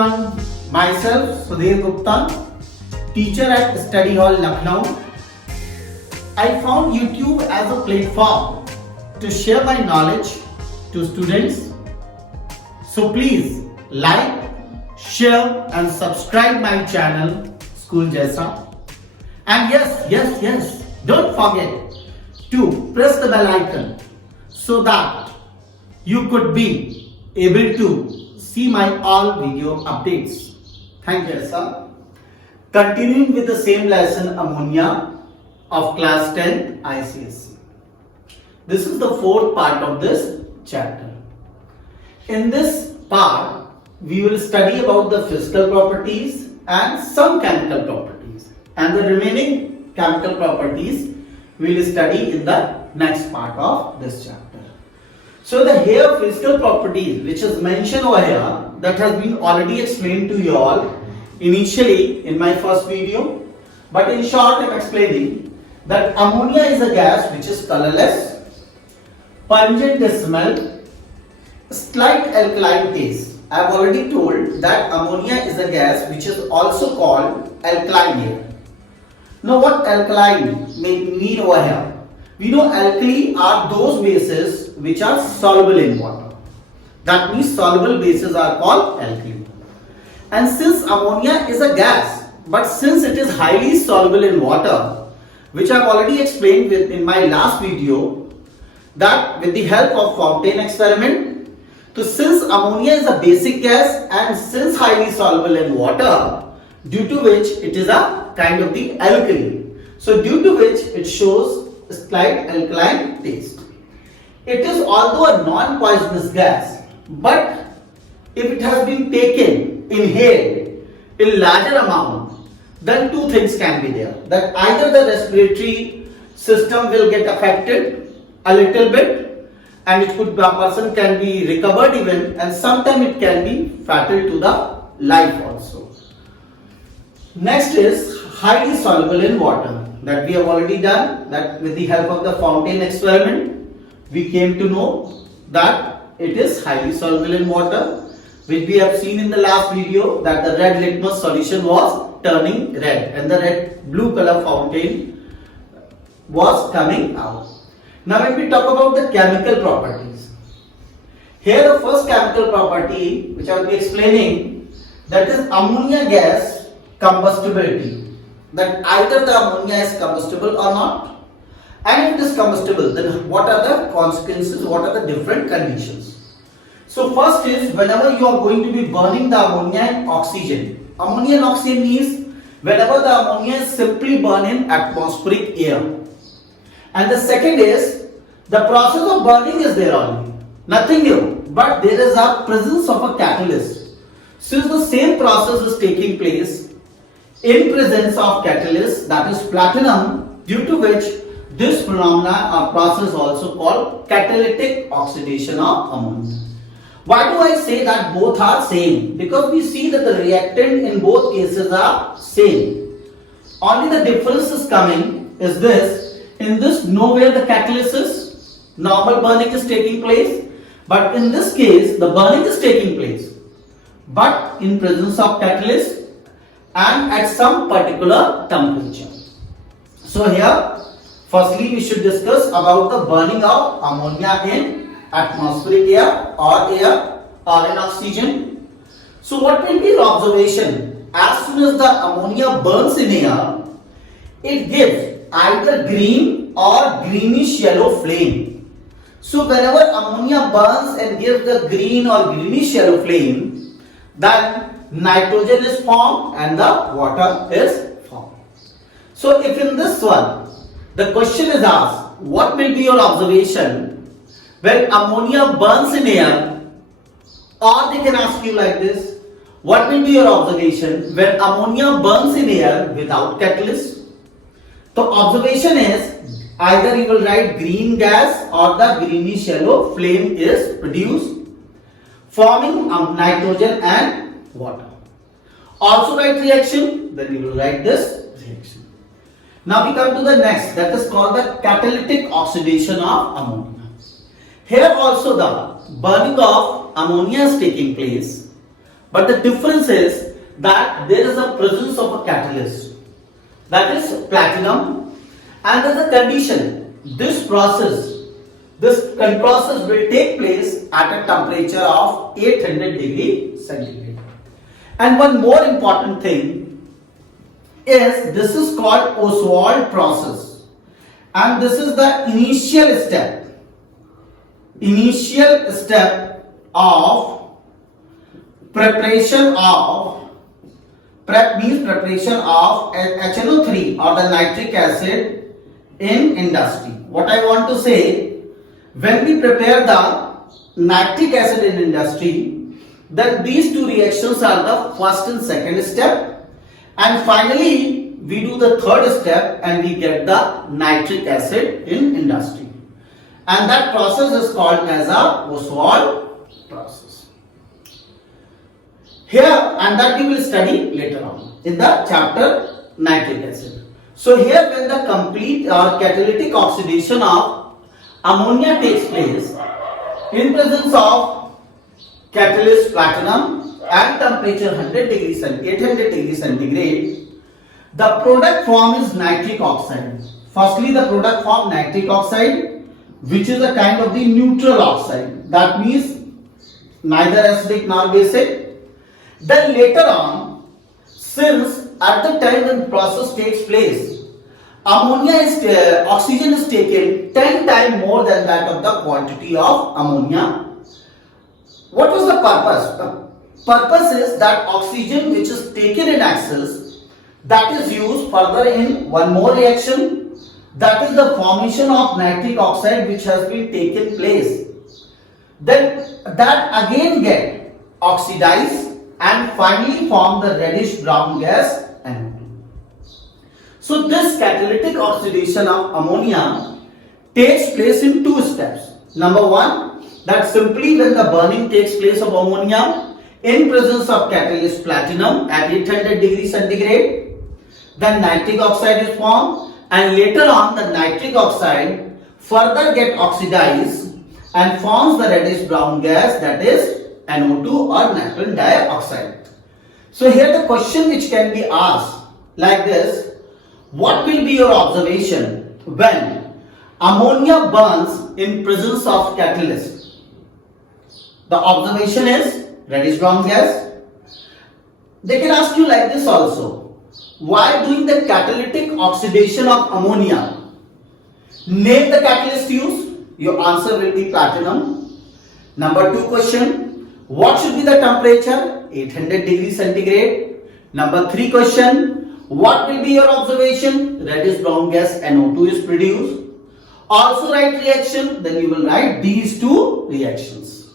everyone, myself Sudheer Gupta, teacher at Study Hall Lucknow. I found YouTube as a platform to share my knowledge to students. So please like, share and subscribe my channel School Jaisa. And yes, don't forget to press the bell icon so that you could be able to see my all video updates. Thank you, sir. Continuing with the same lesson, ammonia of class 10 ICSE. This is the fourth part of this chapter. In this part, we will study about the physical properties and some chemical properties. And the remaining chemical properties we will study in the next part of this chapter. So the here physical properties which is mentioned over here, that has been already explained to you all initially in my first video, but in short I am explaining that ammonia is a gas which is colorless, pungent smell, slight alkaline taste. I have already told that ammonia is a gas which is also called alkaline air. Now what alkaline mean over here? We know alkali are those bases which are soluble in water. That means soluble bases are called alkali. And since ammonia is a gas, but since it is highly soluble in water, which I have already explained in my last video, that with the help of fountain experiment, so since ammonia is a basic gas and since highly soluble in water, due to which it is a kind of the alkali. So due to which it shows a slight alkaline taste. It is although a non-poisonous gas, but if it has been taken, inhaled in larger amount, then two things can be there. That either the respiratory system will get affected a little bit, and a person can be recovered even, and sometimes it can be fatal to the life also. Next is highly soluble in water. That we have already done, that with the help of the fountain experiment, we came to know that it is highly soluble in water, which we have seen in the last video that the red litmus solution was turning red and the blue color fountain was coming out. Now when we talk about the chemical properties, here the first chemical property which I will be explaining, that is ammonia gas combustibility. That either the ammonia is combustible or not, and if it is combustible, then what are the consequences, what are the different conditions. So first is, whenever you are going to be burning the ammonia and oxygen. Ammonia and oxygen means whenever the ammonia is simply burned in atmospheric air. And the second is, the process of burning is there only, nothing new, but there is a presence of a catalyst. Since the same process is taking place in presence of catalyst, that is platinum, due to which this phenomena or process also called catalytic oxidation of ammonia. Why do I say that both are same? Because we see that the reactant in both cases are same. Only the difference is coming is this: in this nowhere the catalyst is, normal burning is taking place, but in this case the burning is taking place, but in presence of catalyst and at some particular temperature. So here firstly we should discuss about the burning of ammonia in atmospheric air or in oxygen. So what will be your observation? As soon as the ammonia burns in air, it gives either green or greenish yellow flame. So whenever ammonia burns and gives the green or greenish yellow flame, then nitrogen is formed and the water is formed. So if in this one the question is asked, what will be your observation when ammonia burns in air, or they can ask you like this, what will be your observation when ammonia burns in air without catalyst? So observation is either you will write green gas or the greenish yellow flame is produced, forming nitrogen and water. Also write reaction, then you will write this reaction. Now we come to the next, that is called the catalytic oxidation of ammonia. Here also the burning of ammonia is taking place, But the difference is that there is a presence of a catalyst, that is platinum, and there is a condition. This process will take place at a temperature of 800 degree centigrade. And one more important thing is this is called Postwar process, and this is the initial step of preparation of HNO3 or the nitric acid in industry. What I want to say, when we prepare the nitric acid in industry, then these two reactions are the first and second step, and finally we do the third step and we get the nitric acid in industry, and that process is called as a Postwar process. Here, and that you will study later on in the chapter nitric acid. So here, when the complete catalytic oxidation of ammonia takes place in presence of catalyst platinum at temperature 800 degree centigrade, the product form is nitric oxide. Firstly, the product form nitric oxide, which is a kind of the neutral oxide. That means neither acidic nor basic. Then later on, since at the time when the process takes place, oxygen is taken 10 times more than that of the quantity of ammonia. What was the purpose? The purpose is that oxygen which is taken in excess, that is used further in one more reaction, that is the formation of nitric oxide which has been taken place. Then that again get oxidized and finally form the reddish brown gas NO2. So this catalytic oxidation of ammonia takes place in two steps. Number one, that simply when the burning takes place of ammonia in presence of catalyst platinum at 800 degree centigrade, then nitric oxide is formed, and later on the nitric oxide further get oxidized and forms the reddish brown gas, that is NO2 or nitrogen dioxide. So here the question which can be asked like this: what will be your observation when ammonia burns in presence of catalyst? The observation is reddish brown gas. They can ask you like this also: why doing the catalytic oxidation of ammonia? Name the catalyst used. Your answer will be platinum. Number two question: what should be the temperature? 800 degree centigrade. Number three question: what will be your observation? Reddish brown gas NO2 is produced. Also write reaction, then you will write these two reactions.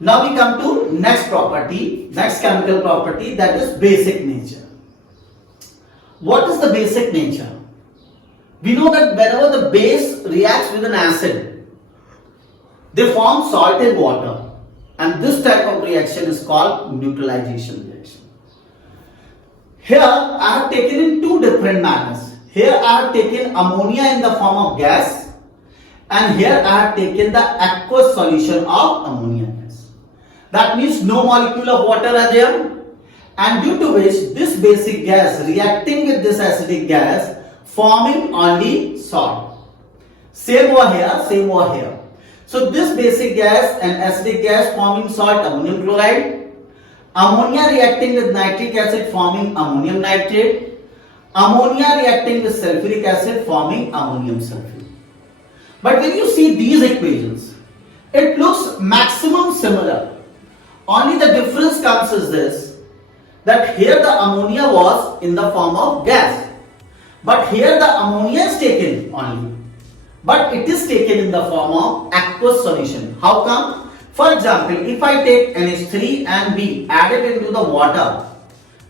Now we come to next chemical property, that is basic nature. What is the basic nature? We know that whenever the base reacts with an acid, they form salt and water. And this type of reaction is called neutralization reaction. Here I have taken in two different manners. Here I have taken ammonia in the form of gas, and here I have taken the aqueous solution of ammonia gas. That means no molecule of water are there, and due to which this basic gas reacting with this acidic gas forming only salt. Same over here. So this basic gas and acidic gas forming salt, ammonium chloride, ammonia reacting with nitric acid forming ammonium nitrate, ammonia reacting with sulfuric acid forming ammonium sulfate. But when you see these equations, it looks maximum similar. Only the difference comes is this, that here the ammonia was in the form of gas, but here the ammonia is taken only. But it is taken in the form of aqueous solution. How come? For example, if I take NH3 and B, add it into the water,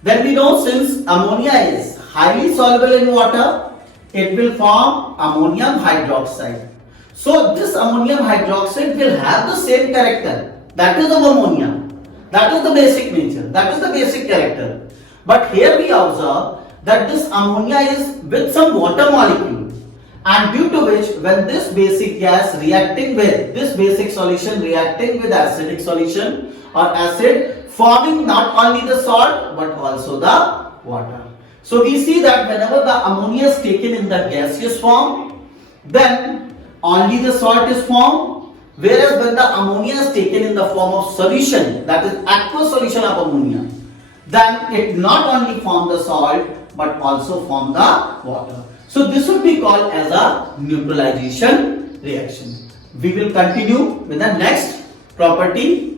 then we know since ammonia is highly soluble in water, it will form ammonium hydroxide. So this ammonium hydroxide will have the same character, that is of ammonia. That is the basic nature, that is the basic character. But here we observe that this ammonia is with some water molecule. And due to which, when this basic gas reacting with this basic solution reacting with acidic solution or acid forming not only the salt but also the water. So we see that whenever the ammonia is taken in the gaseous form, then only the salt is formed, whereas when the ammonia is taken in the form of solution, that is aqueous solution of ammonia, then it not only form the salt but also form the water. So this would be called as a neutralization reaction. We will continue with the next property.